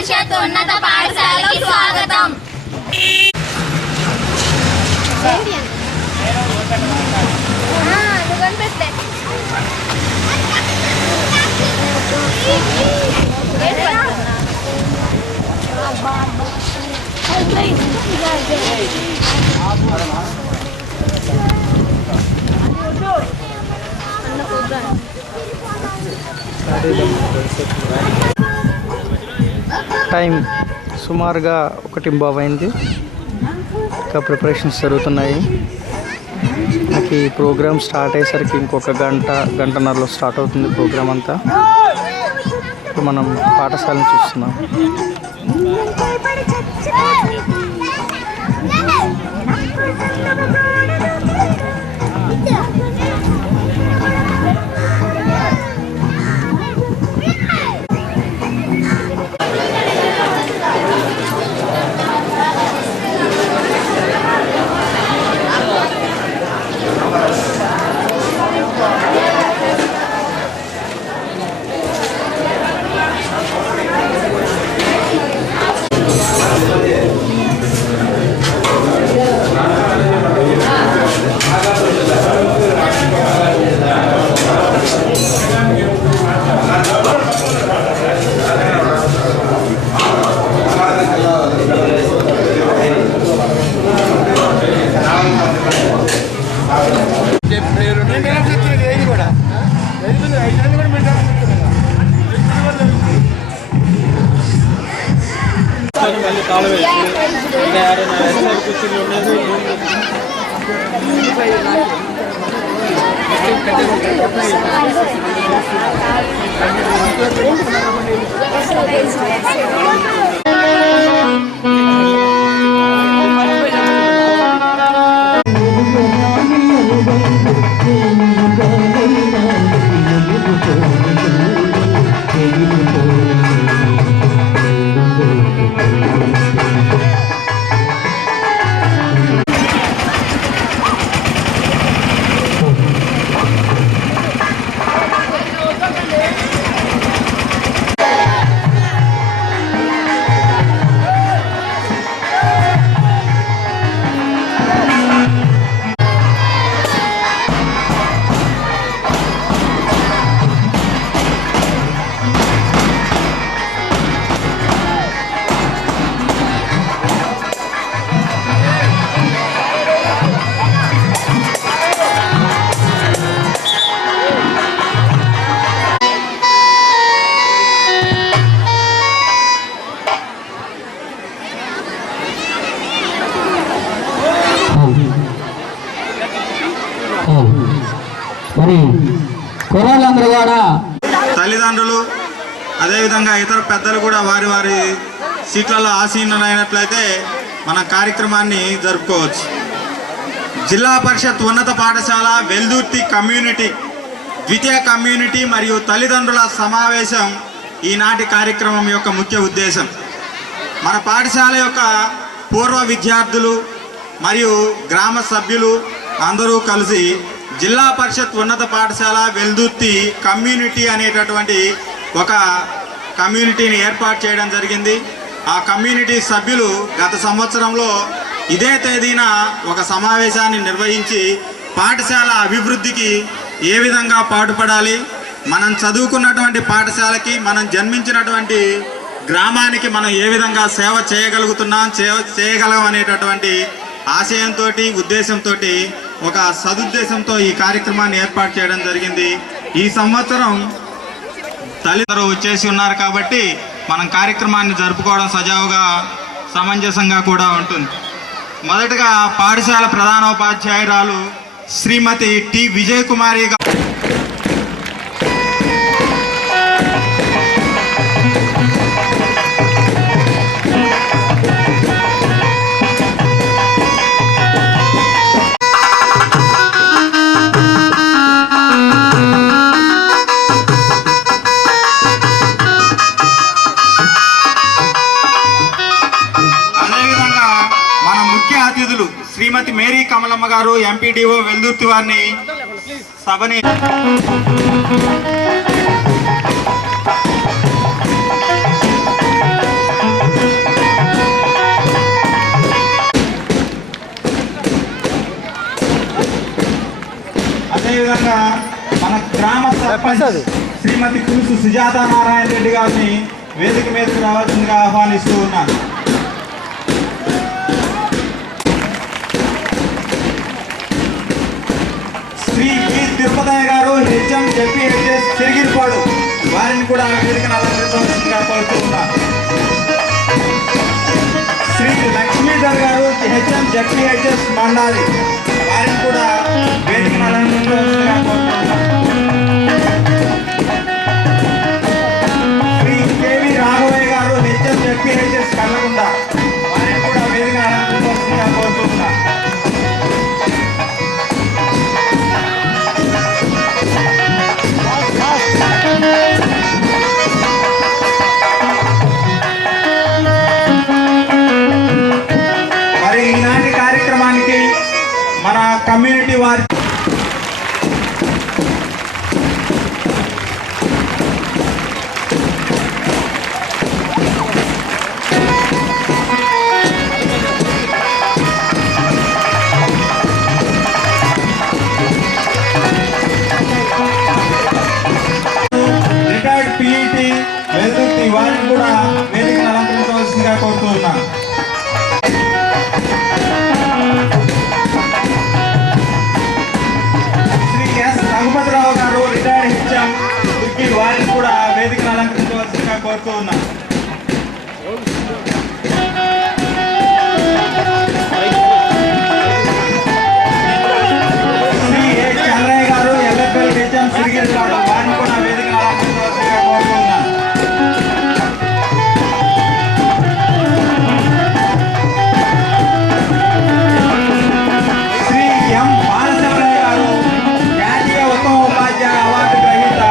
పరిషత్ ఉన్నత పాఠశాలకు స్వాగతం. టైం సుమారుగా 1:15 అయింది. ఇంకా ప్రిపరేషన్స్ జరుగుతున్నాయి. మనకి ప్రోగ్రామ్ స్టార్ట్ అయ్యేసరికి ఇంకొక గంటన్నరలో స్టార్ట్ అవుతుంది ప్రోగ్రామ్ అంతా. ఇప్పుడు మనం పాఠశాలను చూస్తున్నాం. తల్లిదండ్రులు అదేవిధంగా ఇతర పెద్దలు కూడా వారి వారి సీట్లలో ఆసీనులైనట్లయితే మన కార్యక్రమాన్ని జరుపుకోవచ్చు. జిల్లా పరిషత్ ఉన్నత పాఠశాల వెల్దుర్తి కమ్యూనిటీ ద్వితీయ కమ్యూనిటీ మరియు తల్లిదండ్రుల సమావేశం ఈనాటి కార్యక్రమం యొక్క ముఖ్య ఉద్దేశం. మన పాఠశాల యొక్క పూర్వ విద్యార్థులు మరియు గ్రామ సభ్యులు అందరూ కలిసి జిల్లా పరిషత్ ఉన్నత పాఠశాల వెల్దుర్తి కమ్యూనిటీ అనేటటువంటి ఒక కమ్యూనిటీని ఏర్పాటు చేయడం జరిగింది. ఆ కమ్యూనిటీ సభ్యులు గత సంవత్సరంలో ఇదే తేదీన ఒక సమావేశాన్ని నిర్వహించి పాఠశాల అభివృద్ధికి ఏ విధంగా పాటుపడాలి, మనం చదువుకున్నటువంటి పాఠశాలకి, మనం జన్మించినటువంటి గ్రామానికి మనం ఏ విధంగా సేవ చేయగలం అనేటటువంటి ఆశయంతో ఉద్దేశంతో ఒక సదుద్దేశంతో ఈ కార్యక్రమాన్ని ఏర్పాటు చేయడం జరిగింది. ఈ సంవత్సరం తల్లిదండ్రులు వచ్చేసి ఉన్నారు కాబట్టి మనం కార్యక్రమాన్ని జరుపుకోవడం సజావుగా సమంజసంగా కూడా ఉంటుంది. మొదటగా పాఠశాల ప్రధానోపాధ్యాయురాలు శ్రీమతి టి విజయకుమారి శ్రీమతి మేరీ కమలమ్మ గారు ఎంపీడీఓ వెల్దుర్తి వారిని సభని సర్పంచ్ శ్రీమతి కులుసు సుజాత నారాయణ రెడ్డి గారిని వేదిక మీదకి రావాల్సిందిగా ఆహ్వానిస్తూ ఉన్నాను. శ్రీ వి తిరుపతయ్య గారు హెచ్ఎం జెడ్పీహెచ్ఎస్ సిరిగిరిపాడు వారిని కూడా వేదికను అలంకరించవలసిందిగా కోరుతూ ఉన్నాను. శ్రీ లక్ష్మీధర్ గారు హెచ్ఎం జెడ్పీహెచ్ఎస్ మండాలి వారిని కూడా వేదికను అలంకరించవలసిందిగా కోరుతూ ఉన్నాను. శ్రీ కేవి రాఘవయ్య గారు హెచ్ఎం జెడ్పీహెచ్ఎస్ కల్లగుండ వారిని కూడా వేదికను అలంకరించవలసిందిగా కోరుతూ ఉన్నాను. మరి ఈనాటి కార్యక్రమానికి మన కమ్యూనిటీ వారి రిటైర్డ్ పిఈటి వెల్దుర్తి వారిని కూడా వేదికను అలంకరించవలసిందిగా కోరుతూ ఉన్నాను. శ్రీ ఎస్ రఘుపతిరావు గారు రిటైర్డ్ హెచ్ఎం దుర్గి వారిని కూడా వేదికను అలంకరించవలసిందిగా కోరుతూ ఉన్నాను. శ్రీ ఏ చంద్రయ్య గారు ఎల్ఎఫ్ఎల్ హెచ్ఎం సిరిగిరిపాడు వారిని కూడా వేదికను అలంకరించవలసిందిగా కోరుతూ ఉన్నాను. శ్రీ ఎం బాలశివరాయ గారు జాతీయ ఉత్తమ ఉపాధ్యాయ అవార్డు గ్రహీత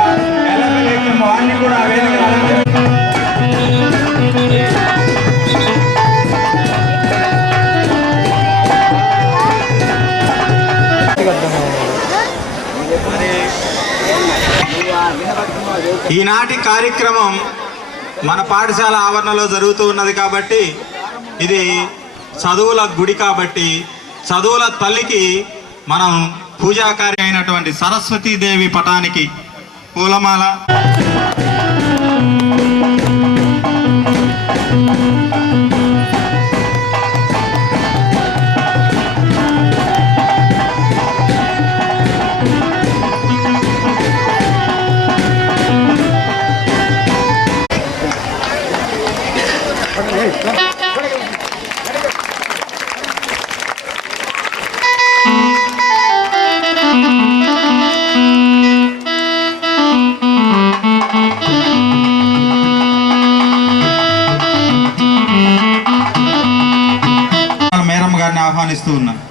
ఎల్ఎఫ్ఎల్ హెచ్ఎం వారిని కూడా వేదికను అలంకరించారు. ఈనాటి కార్యక్రమం మన పాఠశాల ఆవరణలో జరుగుతూ ఉన్నది కాబట్టి ఇది చదువుల గుడి కాబట్టి చదువుల తల్లికి మనం పూజాకారి అయినటువంటి సరస్వతీదేవి పటానికి పూలమాల మేరమ్మ గారిని ఆహ్వానిస్తూ ఉన్నాను.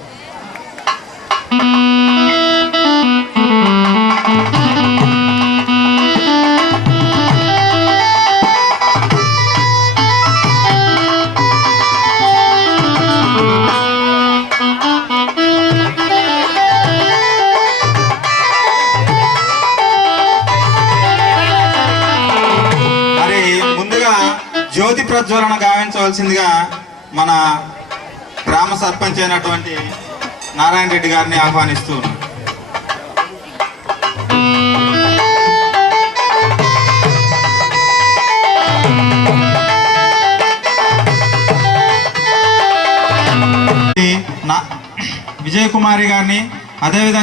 మరి ముందుగా జ్యోతి ప్రజ్వలన గావించవలసిందిగా మన గ్రామ సర్పంచ్ అయినటువంటి నారాయణ రెడ్డి గారిని ఆహ్వానిస్తూ ఉన్నాను. విజయకుమారి గారిని అదేవిధంగా